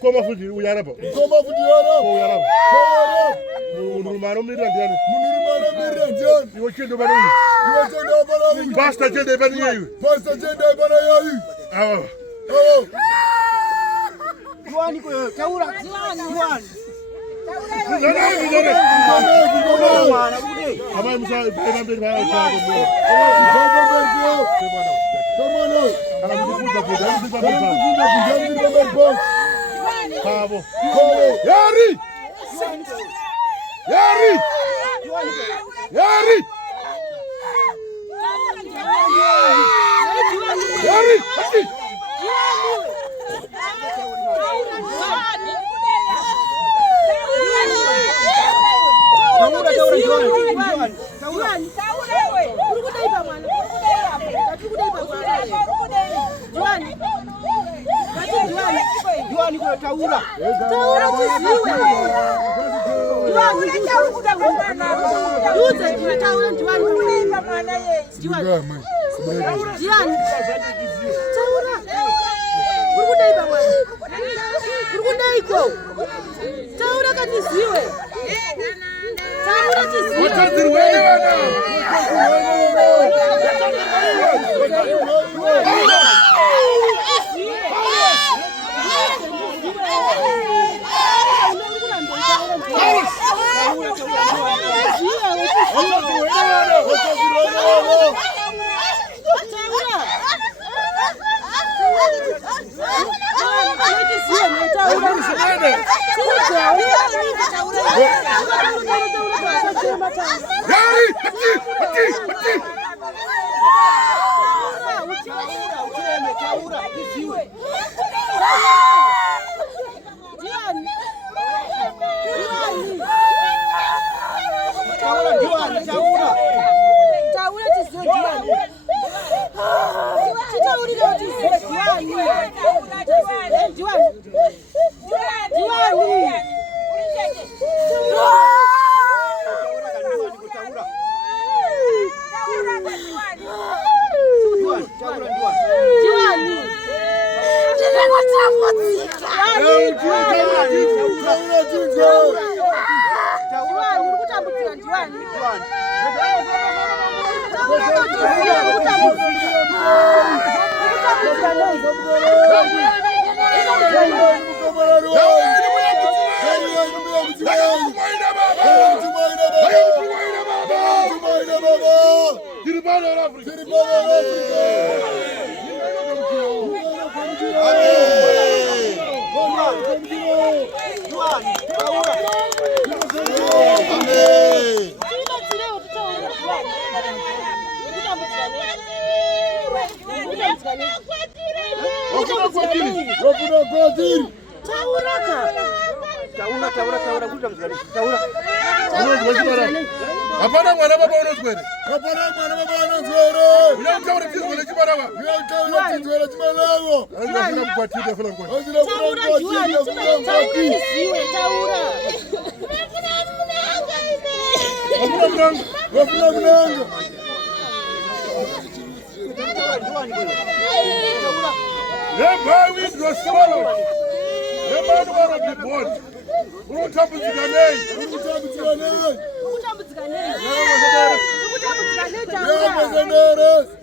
Koma fuji uyaraba. Koma fuji uyaraba. Uyaraba. Munurumaro mirandiani. Munurumaro mirandiani. Iwo chendo bana. Iwo chendo bana. Pasta chendo bana yayu. Pasta chendo bana yayu. Awo. Oh. Juani ko taura. Juani. Abai musa ina be ba ta go. Come on. Kala mfuta futa. Bravo. Yari! Yari! Yari! Yari! Hadi! Juani ko taura. Taura tiziwe. Juani taura. Yuze taura juani kulipa mwana yeye. Juani. Juani. Taura. Urukudaiba mwana. Urukudaiko. Taura katiziwe. Taura tiziwe. Wataziwe wana. Hapana mwana baba unozwere. Hapana mwana baba unozwere. Unamtaura kizwele chibarawa. Unamtaura kizwele chibarawa. Azina kukwatida funa kwa. Azina kukwatida funa kwa. Wafuna mnanga. Never with your swallow. Never to be born. Urutambuziganei. Urutambuziganei. Urutambuziganei. Urutambuziganei.